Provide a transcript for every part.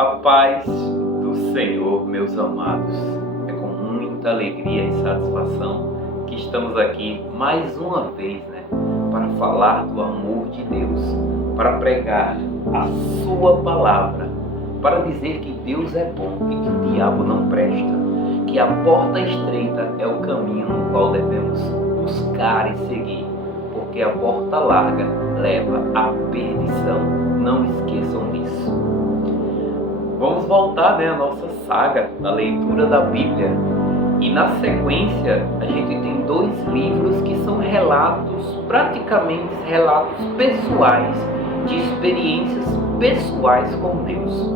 A paz do Senhor, meus amados. É com muita alegria e satisfação que estamos aqui mais uma vez, para falar do amor de Deus, para pregar a sua palavra, para dizer que Deus é bom e que o diabo não presta, que a porta estreita é o caminho no qual devemos buscar e seguir, porque a porta larga leva à perdição. Não esqueçam disso. Vamos voltar à nossa saga da leitura da Bíblia. E na sequência a gente tem dois livros que são relatos, praticamente relatos pessoais, de experiências pessoais com Deus.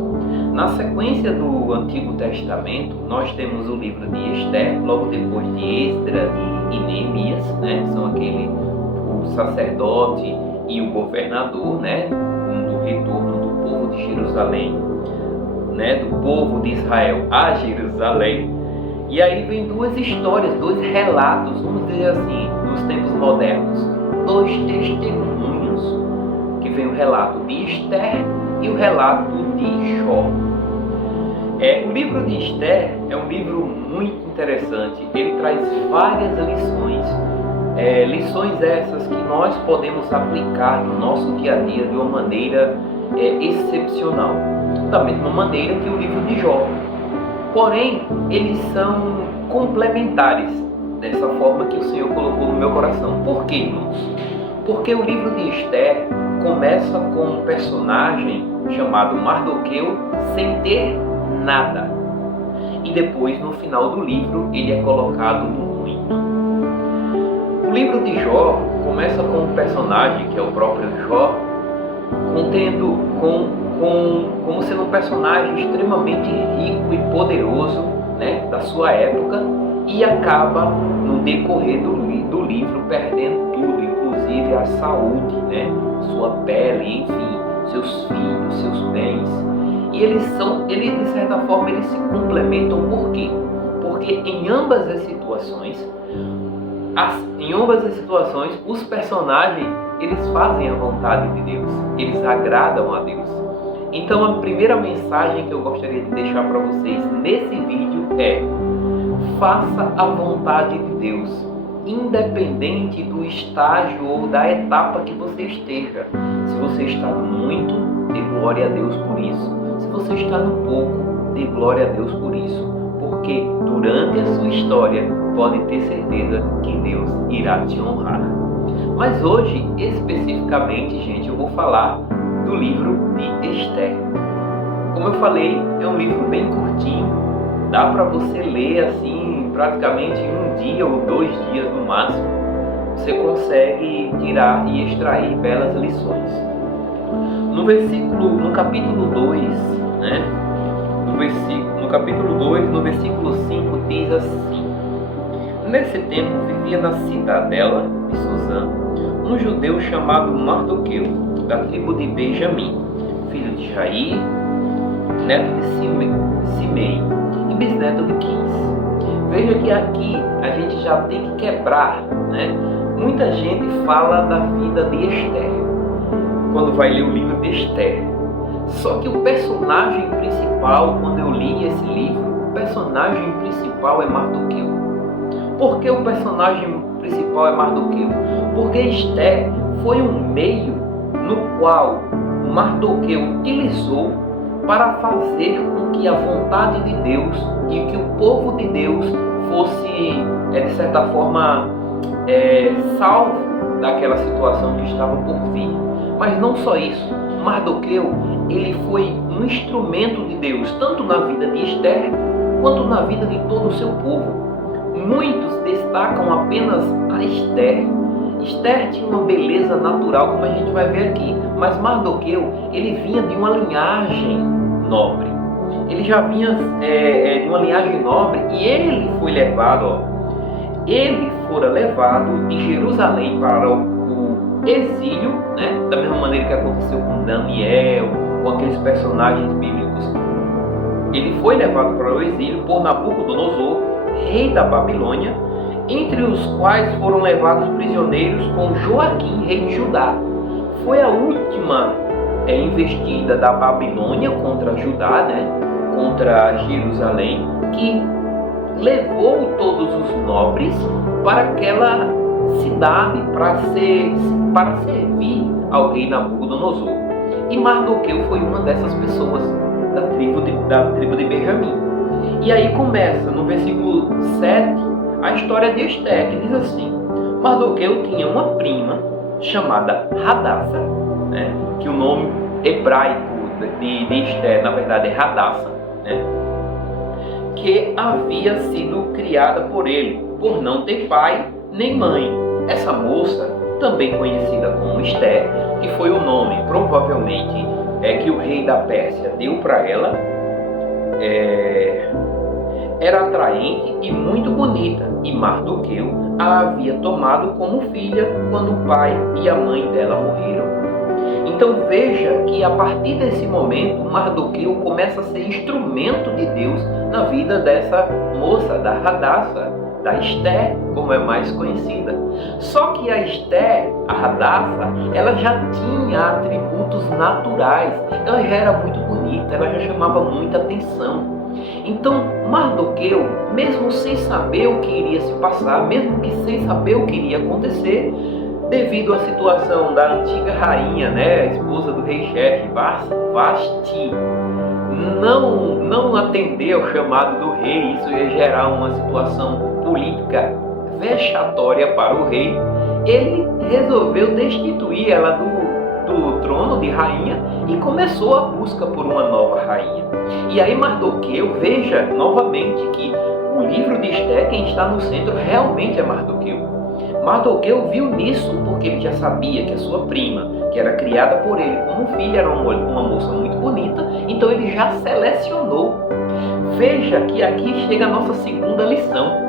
Na sequência do Antigo Testamento, nós temos o livro de Esther, logo depois de Esdras e Neemias, são o sacerdote e o governador, do retorno do povo de Jerusalém, do povo de Israel a Jerusalém. E aí vem duas histórias, dois relatos, vamos dizer assim, nos tempos modernos, dois testemunhos, que vem o relato de Esther e o relato de Jó. O livro de Esther é um livro muito interessante. Ele traz várias lições, lições essas que nós podemos aplicar no nosso dia a dia de uma maneira excepcional, da mesma maneira que o livro de Jó. Porém, eles são complementares, dessa forma que o Senhor colocou no meu coração. Por quê, irmãos? Porque o livro de Esther começa com um personagem chamado Mardoqueu sem ter nada. E depois, no final do livro, ele é colocado no muito. O livro de Jó começa com um personagem, que é o próprio Jó, como sendo um personagem extremamente rico e poderoso, da sua época, e acaba, no decorrer do livro, perdendo tudo, inclusive a saúde, sua pele, enfim, seus filhos, seus bens. E eles de certa forma, eles se complementam. Por quê? Porque em ambas as situações, os personagens, eles fazem a vontade de Deus, eles agradam a Deus. Então a primeira mensagem que eu gostaria de deixar para vocês nesse vídeo é: faça a vontade de Deus, independente do estágio ou da etapa que você esteja. Se você está no muito, dê glória a Deus por isso. Se você está no pouco, dê glória a Deus por isso. Porque durante a sua história, pode ter certeza que Deus irá te honrar. Mas hoje, especificamente, gente, eu vou falar do livro de Esther. Como eu falei, é um livro bem curtinho, dá para você ler assim, praticamente em um dia ou 2 dias no máximo. Você consegue tirar e extrair belas lições. No capítulo 2, no capítulo 2, no versículo 5, diz assim: Nesse tempo vivia na cidadela de Susã um judeu chamado Mardoqueu, da tribo de Benjamim, filho de Jair, neto de Simei e bisneto de Quis. Veja que aqui a gente já tem que quebrar, Muita gente fala da vida de Esther quando vai ler o livro de Esther. Só que o personagem principal, quando eu li esse livro, o personagem principal é Mardoqueu. Por que o personagem principal é Mardoqueu? Porque Esther foi um meio no qual Mardoqueu utilizou para fazer com que a vontade de Deus e que o povo de Deus fosse, de certa forma, salvo daquela situação que estava por vir. Mas não só isso, Mardoqueu, ele foi um instrumento de Deus, tanto na vida de Esther, quanto na vida de todo o seu povo. Muitos destacam apenas a Esther. Esther tinha uma beleza natural, como a gente vai ver aqui, mas Mardoqueu, ele vinha de uma linhagem nobre. Ele já vinha de uma linhagem nobre e ele foi levado, ele fora levado de Jerusalém para o exílio, da mesma maneira que aconteceu com Daniel, com aqueles personagens bíblicos. Ele foi levado para o exílio por Nabucodonosor, rei da Babilônia, entre os quais foram levados prisioneiros com Joaquim, rei de Judá. Foi a última é investida da Babilônia contra Judá, né? Contra Jerusalém, que levou todos os nobres para aquela cidade para servir ao rei Nabucodonosor. E Mardoqueu foi uma dessas pessoas da tribo de Benjamim. E aí começa no versículo 7 a história de Esté, que diz assim: Mardoqueu tinha uma prima chamada Hadassa, né? Que o nome hebraico de Esté na verdade é Hadassa, né? Que havia sido criada por ele, por não ter pai nem mãe. Essa moça, também conhecida como Esté, que foi o nome provavelmente que o rei da Pérsia deu para ela, era atraente e muito bonita, e Mardoqueu a havia tomado como filha quando o pai e a mãe dela morreram. Então veja que a partir desse momento Mardoqueu começa a ser instrumento de Deus na vida dessa moça, da Hadassa, da Esté, como é mais conhecida. Só que a Esté, a Hadassa, ela já tinha atributos naturais, ela já era muito bonita, ela já chamava muita atenção. Então Mardoqueu, mesmo sem saber o que iria se passar, mesmo que sem saber o que iria acontecer, devido à situação da antiga rainha, né, a esposa do rei Xerxes, Vasti, não atender ao chamado do rei, isso ia gerar uma situação política vexatória para o rei. Ele resolveu destituir ela do trono de rainha e começou a busca por uma nova rainha. E aí Mardoqueu, veja novamente que o livro de Esté, quem está no centro realmente é Mardoqueu. Mardoqueu viu nisso porque ele já sabia que a sua prima, que era criada por ele como filha, era uma moça muito bonita, então ele já selecionou. Veja que aqui chega a nossa segunda lição.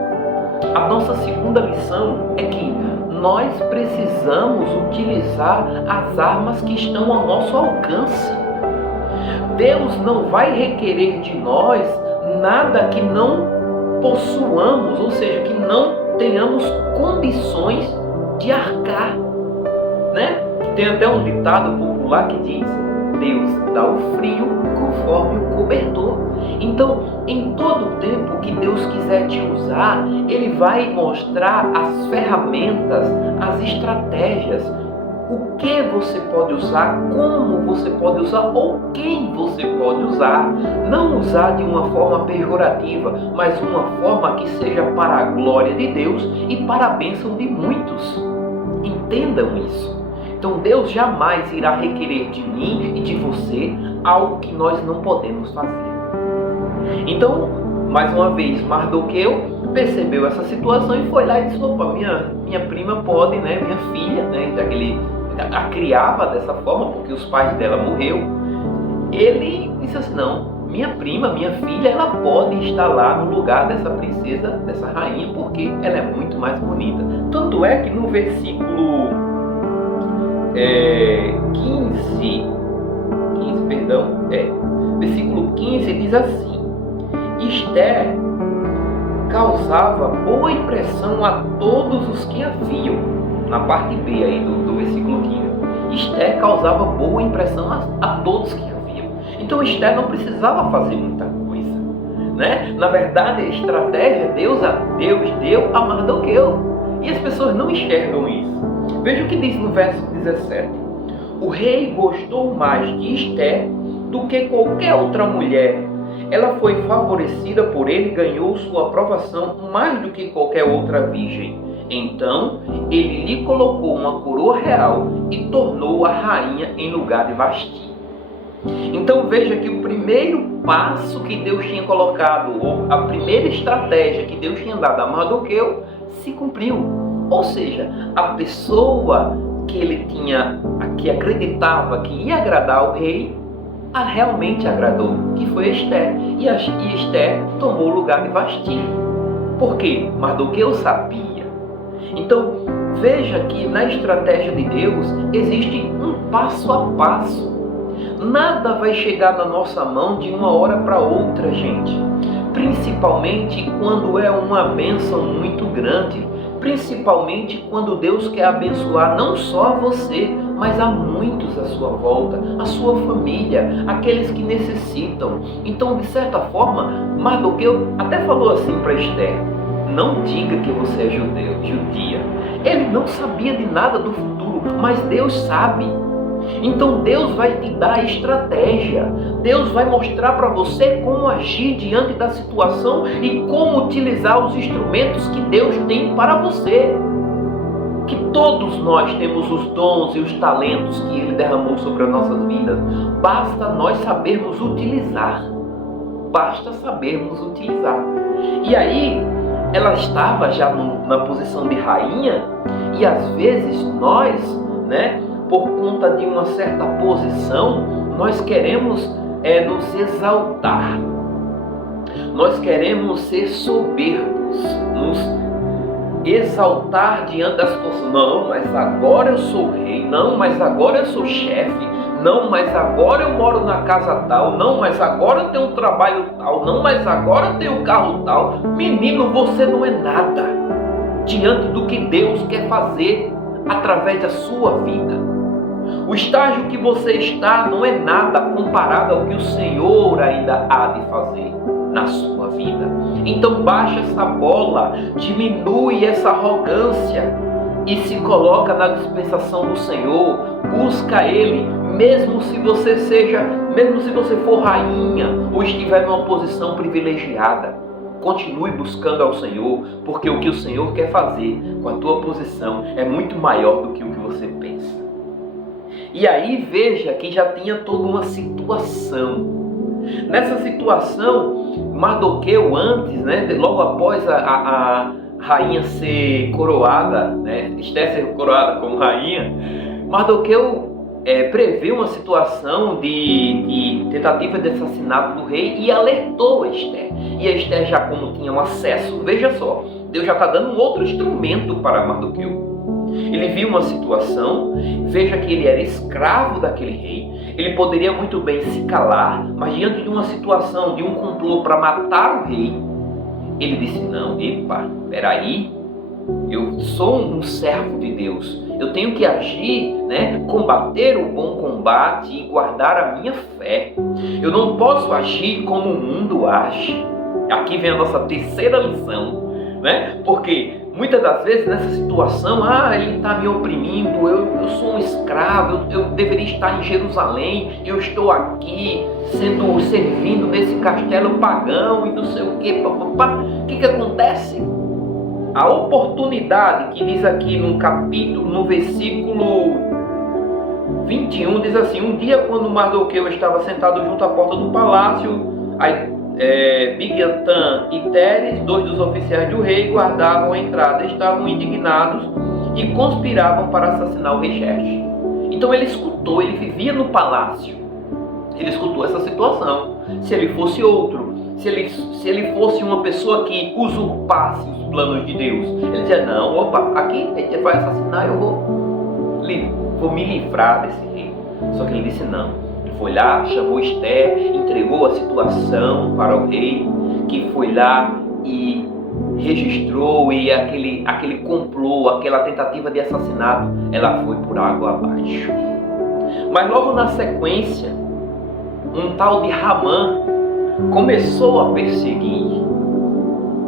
A nossa segunda lição é que nós precisamos utilizar as armas que estão ao nosso alcance. Deus não vai requerer de nós nada que não possuamos, ou seja, que não tenhamos condições de arcar, né? Tem até um ditado popular que diz: Deus dá o frio conforme o cobertor. Então, em todo tempo que Deus quiser te usar, Ele vai mostrar as ferramentas, as estratégias, o que você pode usar, como você pode usar ou quem você pode usar. Não usar de uma forma pejorativa, mas uma forma que seja para a glória de Deus e para a bênção de muitos. Entendam isso. Então Deus jamais irá requerer de mim e de você algo que nós não podemos fazer. Então, mais uma vez, Mardoqueu percebeu essa situação e foi lá e disse: opa, minha prima pode, né, minha filha, né, já que ele a criava dessa forma, porque os pais dela morreram, ele disse assim: não, minha prima, minha filha, ela pode estar lá no lugar dessa princesa, dessa rainha, porque ela é muito mais bonita. Tanto é que no versículo 15 diz assim: Esté causava boa impressão a todos os que a viam. Na parte B aí do versículo 15, Esté causava boa impressão a todos que a viam. Então Esté não precisava fazer muita coisa, né? Na verdade, a estratégia Deus deu a Mardoqueu, e as pessoas não enxergam isso. Veja o que diz no verso 17: o rei gostou mais de Esté do que qualquer outra mulher. Ela foi favorecida por ele e ganhou sua aprovação mais do que qualquer outra virgem. Então ele lhe colocou uma coroa real e tornou-a rainha em lugar de Vasti. Então veja que o primeiro passo que Deus tinha colocado, ou a primeira estratégia que Deus tinha dado a Mardoqueu, se cumpriu. Ou seja, a pessoa que ele tinha, que acreditava que ia agradar ao rei, realmente agradou, que foi Esté. E Esté tomou o lugar de Vasti. Por quê? Mardoqueu sabia. Então, veja que na estratégia de Deus existe um passo a passo. Nada vai chegar na nossa mão de uma hora para outra, gente. Principalmente quando é uma bênção muito grande. Principalmente quando Deus quer abençoar não só você, mas há muitos à sua volta, a sua família, aqueles que necessitam. Então, de certa forma, Mardoqueu até falou assim para Esther: não diga que você é judia. Ele não sabia de nada do futuro, mas Deus sabe. Então Deus vai te dar estratégia. Deus vai mostrar para você como agir diante da situação e como utilizar os instrumentos que Deus tem para você. Que todos nós temos os dons e os talentos que Ele derramou sobre as nossas vidas. Basta nós sabermos utilizar. Basta sabermos utilizar. E aí, ela estava já na posição de rainha, e às vezes nós, por conta de uma certa posição, nós queremos nos exaltar. Nós queremos ser soberbos, nos exaltar diante das pessoas. Não, mas agora eu sou rei. Não, mas agora eu sou chefe. Não, mas agora eu moro na casa tal. Não, mas agora eu tenho um trabalho tal. Não, mas agora eu tenho um carro tal. Menino, você não é nada diante do que Deus quer fazer através da sua vida. O estágio que você está não é nada comparado ao que o Senhor ainda há de fazer na sua vida. Então baixa essa bola, diminui essa arrogância e se coloca na dispensação do Senhor. Busca Ele, mesmo se você for rainha ou estiver numa posição privilegiada. Continue buscando ao Senhor, porque o que o Senhor quer fazer com a tua posição é muito maior do que o que você pensa. E aí veja que já tinha toda uma situação. Nessa situação, Mardoqueu antes, logo após a rainha ser coroada, Esther ser coroada como rainha, Mardoqueu prevê uma situação de tentativa de assassinato do rei e alertou Esther. E a Esther, já como tinha um acesso, veja só, Deus já está dando um outro instrumento para Mardoqueu. Ele viu uma situação, veja que ele era escravo daquele rei, ele poderia muito bem se calar, mas diante de uma situação, de um complô para matar o rei, ele disse: não, peraí, eu sou um servo de Deus, eu tenho que agir, combater o bom combate e guardar a minha fé. Eu não posso agir como o mundo age. Aqui vem a nossa terceira lição, porque muitas das vezes nessa situação, ele está me oprimindo, eu sou um escravo, eu deveria estar em Jerusalém, eu estou aqui servindo nesse castelo pagão e não sei o que, O que acontece? A oportunidade que diz aqui no versículo 21, diz assim: um dia quando Mardoqueu estava sentado junto à porta do palácio, Bigtan e Teres, 2 dos oficiais do rei, guardavam a entrada, estavam indignados e conspiravam para assassinar o rei Xerxes. Então ele escutou, ele vivia no palácio, ele escutou essa situação. Se ele fosse outro, se ele fosse uma pessoa que usurpasse os planos de Deus, ele dizia: não, aqui ele vai assassinar, eu vou me livrar desse rei. Só que ele disse não. Foi lá, chamou Esther, entregou a situação para o rei, que foi lá e registrou, e aquele complô, aquela tentativa de assassinato, ela foi por água abaixo. Mas logo na sequência, um tal de Ramã começou a perseguir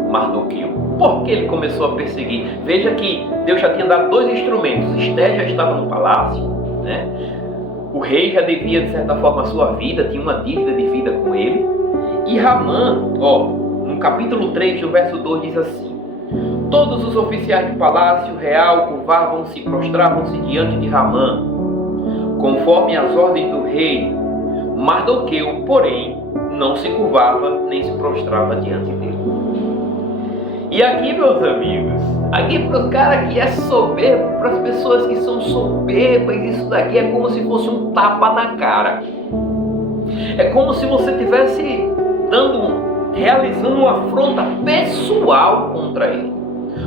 Mardoqueu. Por que ele começou a perseguir? Veja que Deus já tinha dado 2 instrumentos. Esther já estava no palácio, O rei já devia, de certa forma, a sua vida, tinha uma dívida de vida com ele. E Ramã, no capítulo 3, no verso 2, diz assim: todos os oficiais do palácio real curvavam-se e prostravam-se diante de Ramã, conforme as ordens do rei. Mardoqueu, porém, não se curvava nem se prostrava diante dele. E aqui, meus amigos, aqui para os caras que é soberbo, para as pessoas que são soberbas, isso daqui é como se fosse um tapa na cara. É como se você estivesse realizando uma afronta pessoal contra ele.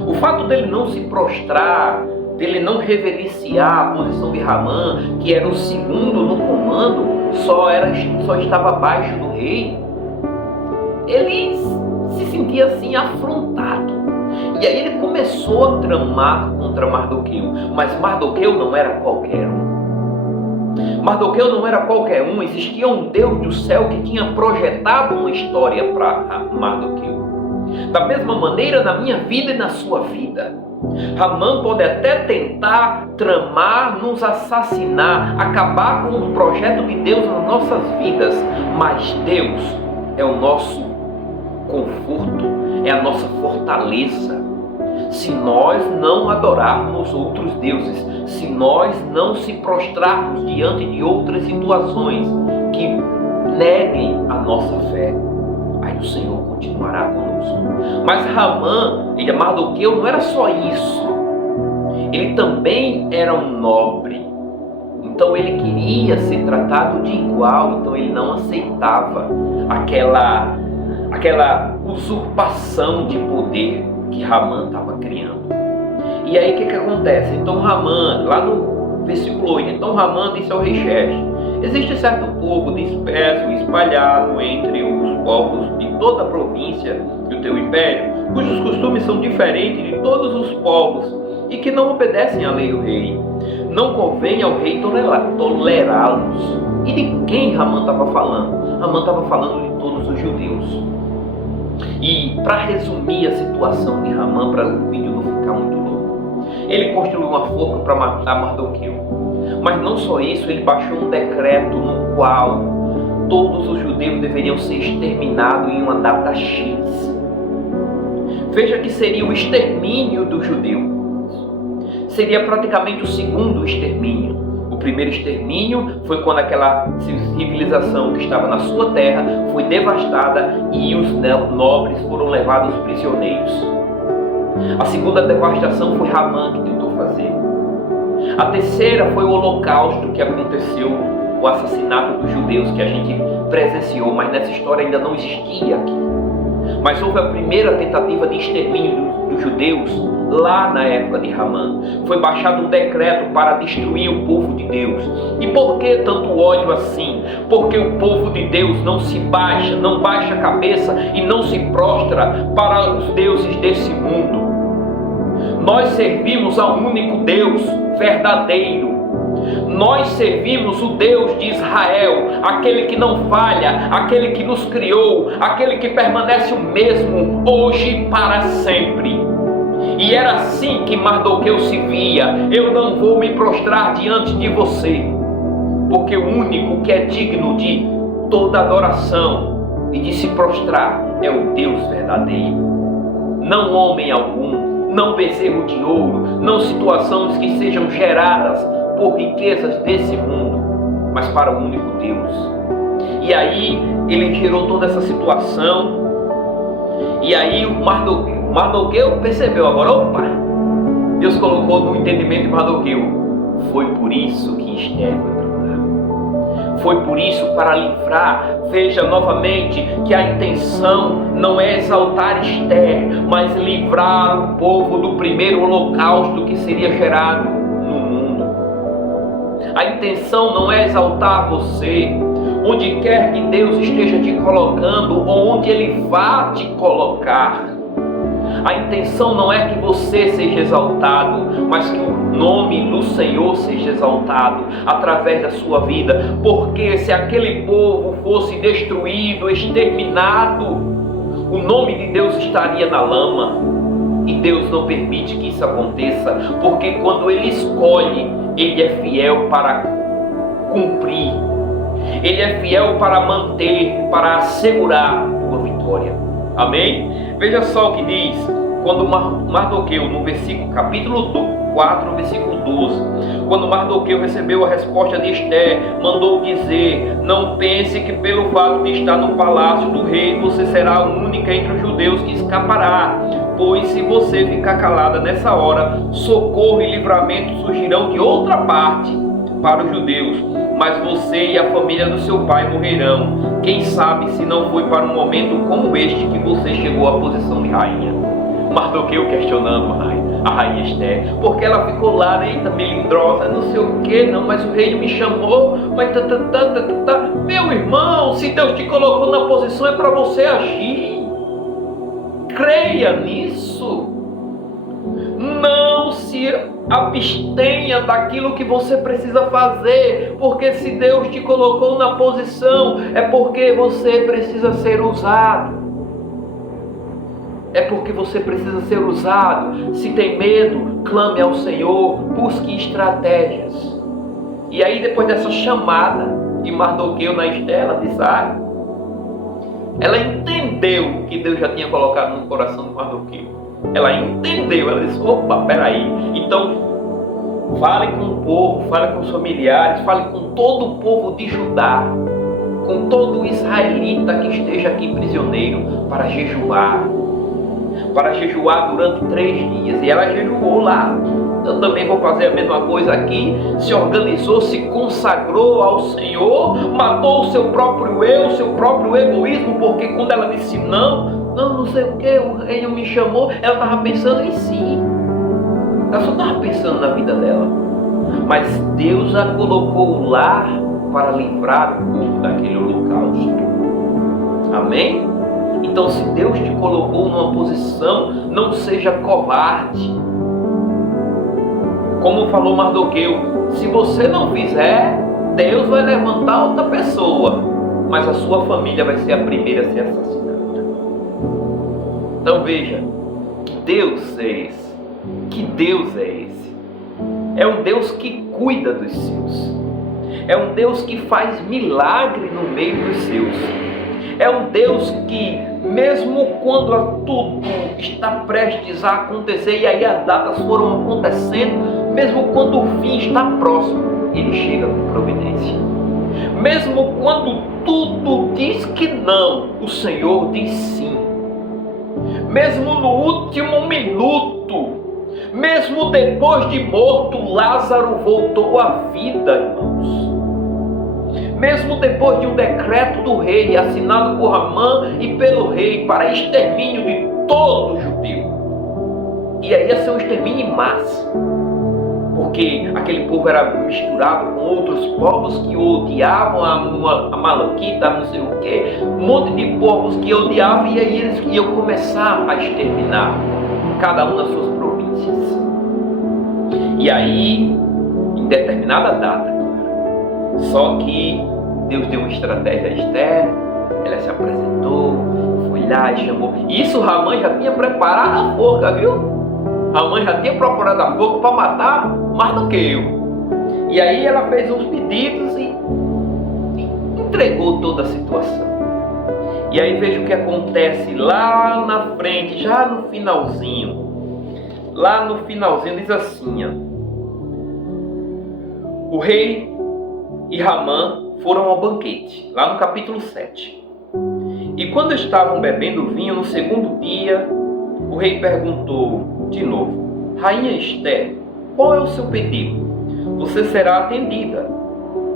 O fato dele não se prostrar, dele não reverenciar a posição de Ramã, que era o segundo no comando, só estava abaixo do rei, ele se sentia assim afrontado. E aí ele começou a tramar contra Mardoqueu. Mas Mardoqueu não era qualquer um. Mardoqueu não era qualquer um, existia um Deus do céu que tinha projetado uma história para Mardoqueu. Da mesma maneira na minha vida e na sua vida. Hamã pode até tentar tramar, nos assassinar, acabar com o projeto de Deus nas nossas vidas, mas Deus é o nosso conforto, é a nossa fortaleza. Se nós não adorarmos outros deuses, se nós não se prostrarmos diante de outras situações que neguem a nossa fé, aí o Senhor continuará conosco. Mas Hamã e Mardoqueu não era só isso, ele também era um nobre. Então ele queria ser tratado de igual, então ele não aceitava aquela usurpação de poder que Hamã estava criando. E aí o que acontece? Então Hamã, lá no versículo 8, então Hamã disse ao rei Xerxes: existe certo povo disperso, espalhado entre os povos de toda a província do teu império, cujos costumes são diferentes de todos os povos e que não obedecem à lei do rei. Não convém ao rei tolerá-los. E de quem Hamã estava falando? Hamã estava falando de todos os judeus. E para resumir a situação de Hamã, para o vídeo não ficar muito longo, ele construiu uma forca para matar Mardoqueu. Mas não só isso, ele baixou um decreto no qual todos os judeus deveriam ser exterminados em uma data X. Veja que seria o extermínio do judeu. Seria praticamente o segundo extermínio. O primeiro extermínio foi quando aquela civilização que estava na sua terra foi devastada e os nobres foram levados prisioneiros. A segunda devastação foi Hamã que tentou fazer. A terceira foi o holocausto que aconteceu, o assassinato dos judeus que a gente presenciou, mas nessa história ainda não existia aqui. Mas houve a primeira tentativa de extermínio dos judeus lá na época de Hamã. Foi baixado um decreto para destruir o povo de Deus. E por que tanto ódio assim? Porque o povo de Deus não baixa a cabeça e não se prostra para os deuses desse mundo. Nós servimos ao único Deus verdadeiro. Nós servimos o Deus de Israel, aquele que não falha, aquele que nos criou, aquele que permanece o mesmo hoje e para sempre. E era assim que Mardoqueu se via: eu não vou me prostrar diante de você, porque o único que é digno de toda adoração e de se prostrar é o Deus verdadeiro. Não homem algum, não bezerro de ouro, não situações que sejam geradas por riquezas desse mundo, mas para o único Deus. E aí ele gerou toda essa situação. E aí o Mardoqueu percebeu agora, opa, Deus colocou no entendimento de Mardoqueu: foi por isso que Esther foi para lá. Foi por isso, para livrar. Veja novamente que a intenção não é exaltar Esther, mas livrar o povo do primeiro holocausto que seria gerado no mundo. A intenção não é exaltar você, onde quer que Deus esteja te colocando, ou onde Ele vá te colocar. A intenção não é que você seja exaltado, mas que o nome do Senhor seja exaltado através da sua vida. Porque se aquele povo fosse destruído, exterminado, o nome de Deus estaria na lama. E Deus não permite que isso aconteça, porque quando Ele escolhe, Ele é fiel para cumprir. Ele é fiel para manter, para assegurar a vitória. Amém? Veja só o que diz quando Mardoqueu, no capítulo 4, versículo 12. Quando Mardoqueu recebeu a resposta de Esther, mandou dizer: não pense que pelo fato de estar no palácio do rei, você será a única entre os judeus que escapará. Pois se você ficar calada nessa hora, socorro e livramento surgirão de outra parte para os judeus, mas você e a família do seu pai morrerão. Quem sabe se não foi para um momento como este que você chegou à posição de rainha. Mardoqueu questionando a rainha Esther, porque ela ficou lá, eita, melindrosa, não sei o que, não, mas o rei me chamou, mas Meu irmão, se Deus te colocou na posição é para você agir. Creia nisso. Não se abstenha daquilo que você precisa fazer, porque se Deus te colocou na posição, é porque você precisa ser usado. É porque você precisa ser usado. Se tem medo, clame ao Senhor, busque estratégias. E aí, depois dessa chamada de Mardoqueu na Esther, ela disse: ela entendeu que Deus já tinha colocado no coração de Mardoqueu. Ela entendeu, ela disse: opa, peraí. Então, fale com o povo, fale com os familiares, fale com todo o povo de Judá, com todo o israelita que esteja aqui prisioneiro, para jejuar durante 3 dias. E ela jejuou lá. Eu também vou fazer a mesma coisa aqui. Se organizou, se consagrou ao Senhor, matou o seu próprio eu, o seu próprio egoísmo, porque quando ela disse não sei o que, o rei não me chamou, ela estava pensando em si. Ela só estava pensando na vida dela. Mas Deus a colocou lá para livrar o povo daquele holocausto. Amém? Então, se Deus te colocou numa posição, não seja covarde. Como falou Mardoqueu, se você não fizer, Deus vai levantar outra pessoa, mas a sua família vai ser a primeira a ser assassinada. Então veja, que Deus é esse? Que Deus é esse? É um Deus que cuida dos seus. É um Deus que faz milagre no meio dos seus. É um Deus que, mesmo quando tudo está prestes a acontecer, e aí as datas foram acontecendo, mesmo quando o fim está próximo, Ele chega com providência. Mesmo quando tudo diz que não, o Senhor diz sim. Mesmo no último minuto, mesmo depois de morto, Lázaro voltou à vida, irmãos. Mesmo depois de um decreto do rei, assinado por Amã e pelo rei, para extermínio de todo judeu. E aí ia ser um extermínio em massa, porque aquele povo era misturado com outros povos que odiavam a Amalequita, não sei o que, um monte de povos que odiavam, e aí eles iam começar a exterminar, cada um nas suas províncias. E aí, em determinada data, só que Deus deu uma estratégia a Esther, ela se apresentou, foi lá e chamou. Isso Ramã já tinha preparado a forca, viu? Ramã já tinha procurado a forca para matar Mardoqueu. E aí ela fez uns pedidos e entregou toda a situação. E aí veja o que acontece lá na frente, já no finalzinho. Lá no finalzinho diz assim, o rei e Ramã foram ao banquete, lá no capítulo 7. E quando estavam bebendo vinho no segundo dia, o rei perguntou de novo: Rainha Esther, qual é o seu pedido? Você será atendida.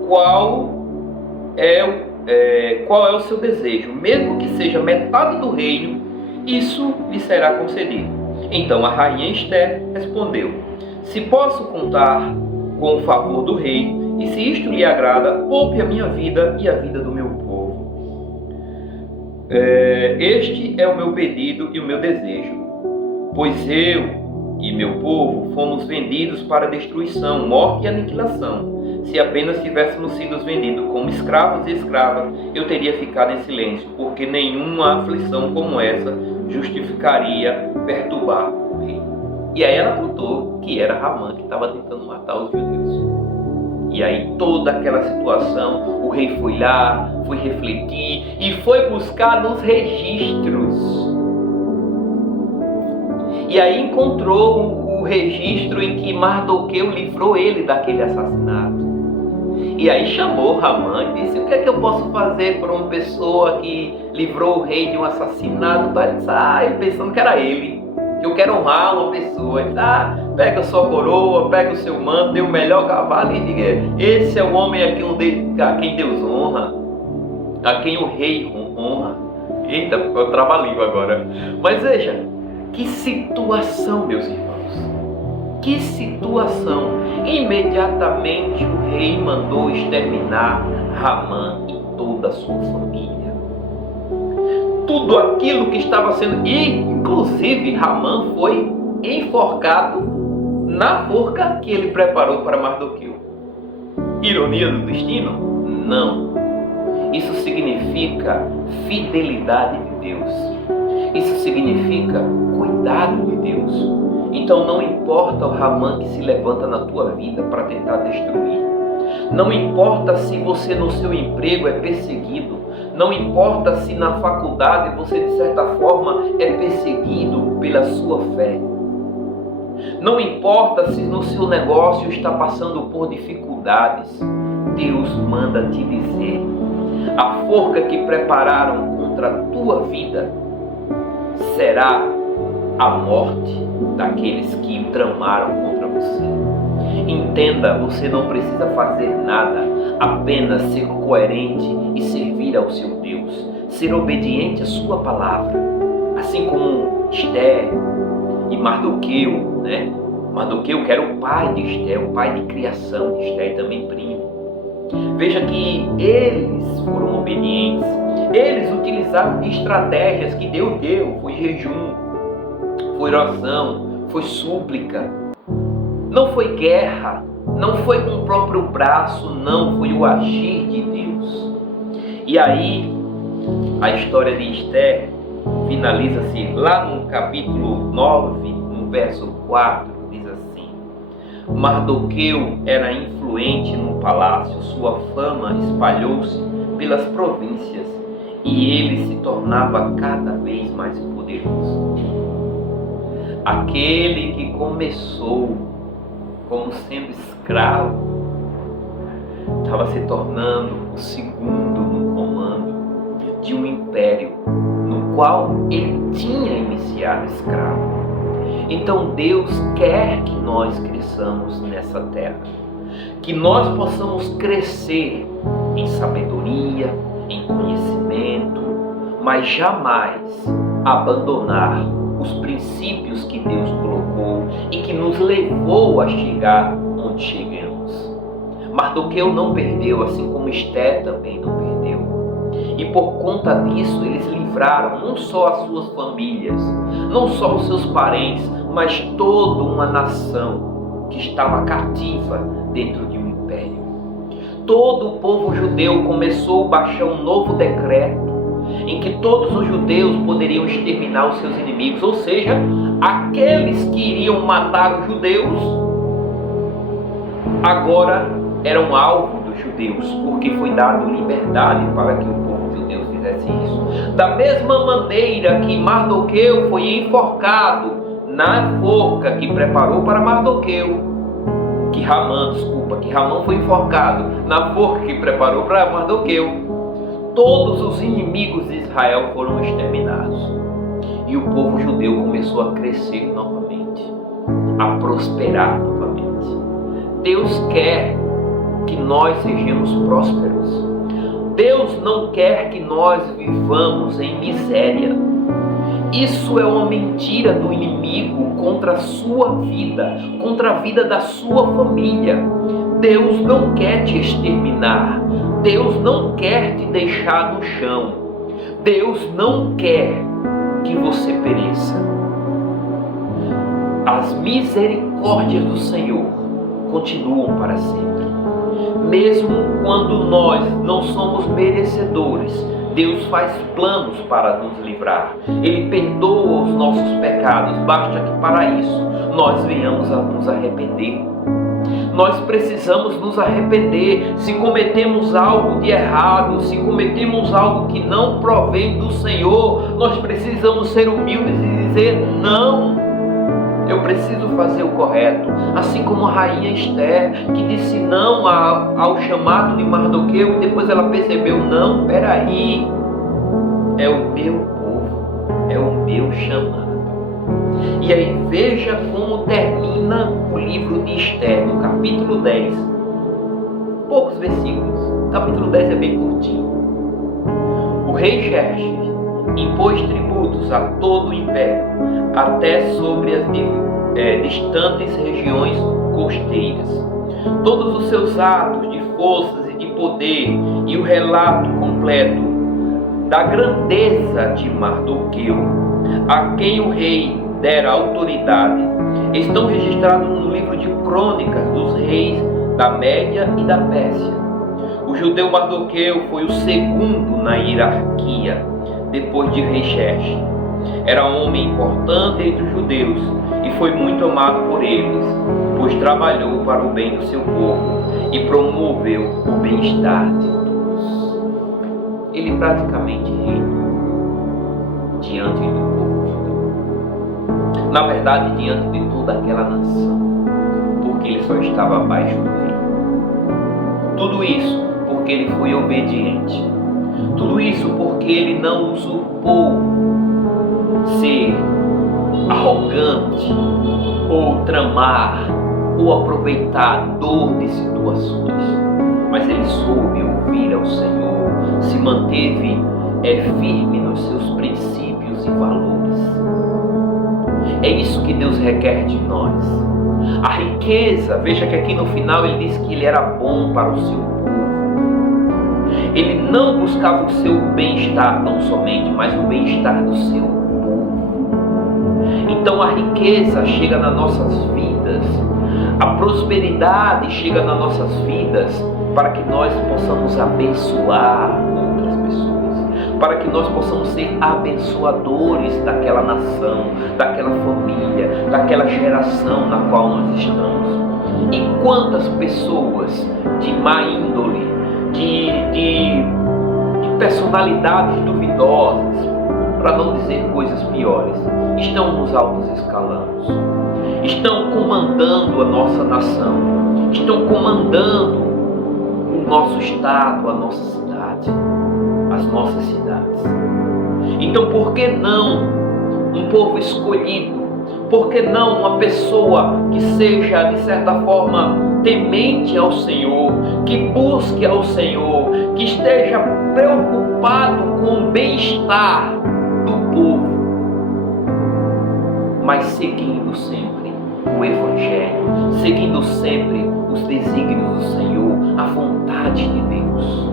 Qual é o seu desejo? Mesmo que seja metade do reino, isso lhe será concedido. Então a rainha Esther respondeu: se posso contar com o favor do rei, e se isto lhe agrada, poupe a minha vida e a vida do meu povo. Este é o meu pedido e o meu desejo, pois eu e meu povo fomos vendidos para destruição, morte e aniquilação. Se apenas tivéssemos sido vendidos como escravos e escravas, eu teria ficado em silêncio, porque nenhuma aflição como essa justificaria perturbar o rei. E aí ela contou que era Ramã que estava tentando matar os judeus. E aí toda aquela situação, o rei foi lá, foi refletir e foi buscar nos registros. E aí encontrou o registro em que Mardoqueu livrou ele daquele assassinato. E aí chamou Ramã e disse: o que é que eu posso fazer para uma pessoa que livrou o rei de um assassinato? Ele disse: ele pensando que era ele. Eu quero honrar uma pessoa. Ele disse: pega a sua coroa, pega o seu manto, dê o melhor cavalo e diga: esse é o homem a quem Deus honra, a quem o rei honra. Eita, eu travo a língua agora. Mas veja, que situação, meus irmãos. Que situação. Imediatamente o rei mandou exterminar Ramã e toda a sua família. Tudo aquilo que estava sendo... E, inclusive, Ramã foi enforcado na forca que ele preparou para Mardoqueu. Ironia do destino? Não. Isso significa fidelidade de Deus. Isso significa cuidado de Deus. Então não importa o Ramã que se levanta na tua vida para tentar destruir. Não importa se você no seu emprego é perseguido. Não importa se na faculdade você de certa forma é perseguido pela sua fé. Não importa se no seu negócio está passando por dificuldades. Deus manda te dizer: a forca que prepararam contra a tua vida será a morte daqueles que tramaram contra você. Entenda, você não precisa fazer nada, apenas ser coerente e servir ao seu Deus, ser obediente à sua palavra, assim como Esther e Mardoqueu, né? Mardoqueu que era o pai de Esther, o pai de criação de Esther e também primo. Veja que eles foram obedientes, eles utilizaram estratégias que Deus deu, foi jejum, foi oração, foi súplica, não foi guerra, não foi com o próprio braço, não, foi o agir de Deus. E aí, a história de Esther finaliza-se lá no capítulo 9, no verso 4, diz assim: Mardoqueu era influente no palácio, sua fama espalhou-se pelas províncias e ele se tornava cada vez mais poderoso. Aquele que começou como sendo escravo estava se tornando o segundo no comando de um império no qual ele tinha iniciado escravo. Então Deus quer que nós cresçamos nessa terra, que nós possamos crescer em sabedoria, em conhecimento, mas jamais abandonar os princípios que Deus colocou e que nos levou a chegar onde chegamos. Mardoqueu não perdeu, assim como Esther também não perdeu. E por conta disso eles livraram não só as suas famílias, não só os seus parentes, mas toda uma nação que estava cativa dentro de um império. Todo o povo judeu começou a baixar um novo decreto em que todos os judeus poderiam exterminar os seus inimigos, ou seja, aqueles que iriam matar os judeus agora eram alvo dos judeus, porque foi dado liberdade para que o povo judeu fizesse isso. Da mesma maneira que Mardoqueu foi enforcado na forca que preparou para Mardoqueu, que Ramã foi enforcado na forca que preparou para Mardoqueu, todos os inimigos de Israel foram exterminados. E o povo judeu começou a crescer novamente, a prosperar novamente. Deus quer que nós sejamos prósperos. Deus não quer que nós vivamos em miséria. Isso é uma mentira do inimigo contra a sua vida, contra a vida da sua família. Deus não quer te exterminar. Deus não quer te deixar no chão. Deus não quer que você pereça. As misericórdias do Senhor continuam para sempre. Mesmo quando nós não somos merecedores, Deus faz planos para nos livrar. Ele perdoa os nossos pecados. Basta que para isso nós venhamos a nos arrepender. Nós precisamos nos arrepender. Se cometemos algo de errado, se cometemos algo que não provém do Senhor, nós precisamos ser humildes e dizer: não, eu preciso fazer o correto. Assim como a rainha Esther, que disse não ao chamado de Mardoqueu, e depois ela percebeu: não, peraí, é o meu povo, é o meu chamado. E aí veja como termina o livro de Esther, no capítulo 10. Poucos versículos, o capítulo 10 é bem curtinho. O rei Xerxes impôs tributos a todo o império, até sobre as distantes regiões costeiras. Todos os seus atos de forças e de poder e o relato completo da grandeza de Mardoqueu, a quem o rei dera autoridade estão registrados no livro de Crônicas dos reis da Média e da Pérsia. O judeu Mardoqueu foi o segundo na hierarquia, depois de rei Xerxes. Era um homem importante entre os judeus e foi muito amado por eles, pois trabalhou para o bem do seu povo e promoveu o bem-estar de todos. Ele praticamente reinou diante do povo judeu. Na verdade, diante de toda aquela nação, porque ele só estava abaixo do rei. Tudo isso porque ele foi obediente. Tudo isso porque ele não usurpou ser arrogante, ou tramar, ou aproveitar dor de situações. Mas ele soube ouvir ao Senhor, se manteve firme nos seus princípios e valores. É isso que Deus requer de nós. A riqueza, veja que aqui no final ele diz que ele era bom para o seu povo. Ele não buscava o seu bem-estar tão somente, mas o bem-estar do seu povo. Então a riqueza chega nas nossas vidas, a prosperidade chega nas nossas vidas para que nós possamos abençoar outras pessoas, para que nós possamos ser abençoadores daquela nação, daquela família, daquela geração na qual nós estamos. E quantas pessoas de má índole, de personalidades duvidosas, para não dizer coisas piores, estão nos altos escalões, estão comandando a nossa nação, estão comandando o nosso estado, a nossa cidade, as nossas cidades. Então, por que não um povo escolhido? Por que não uma pessoa que seja, de certa forma, temente ao Senhor, que busque ao Senhor, que esteja preocupado com o bem-estar do povo, mas seguindo sempre o Evangelho, seguindo sempre os desígnios do Senhor, a vontade de Deus.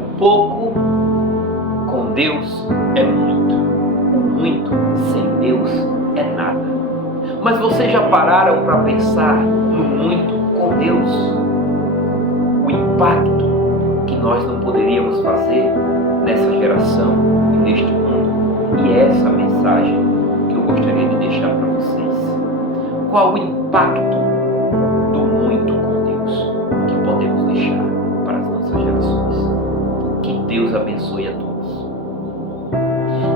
O pouco com Deus é muito, o muito sem Deus é nada. Mas vocês já pararam para pensar no muito com Deus? O impacto que nós não poderíamos fazer nessa geração e neste mundo. E é essa mensagem que eu gostaria de deixar para vocês. Qual o impacto do muito com Deus que podemos deixar para as nossas gerações? Que Deus abençoe a todos.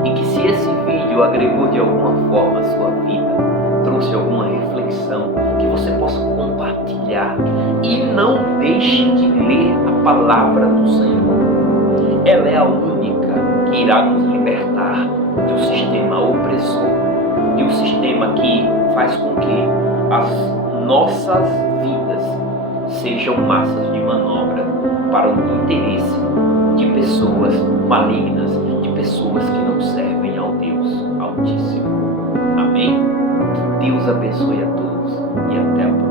E que se esse vídeo agregou de alguma forma a sua vida, trouxe alguma reflexão, que você possa compartilhar e não deixe de ler a palavra do Senhor. Ela é a única que irá nos libertar de um sistema opressor, de um sistema que faz com que as nossas vidas sejam massas de manobra para o interesse de pessoas malignas, de pessoas que não servem ao Deus Altíssimo. Amém? Que Deus abençoe a todos e até a próxima.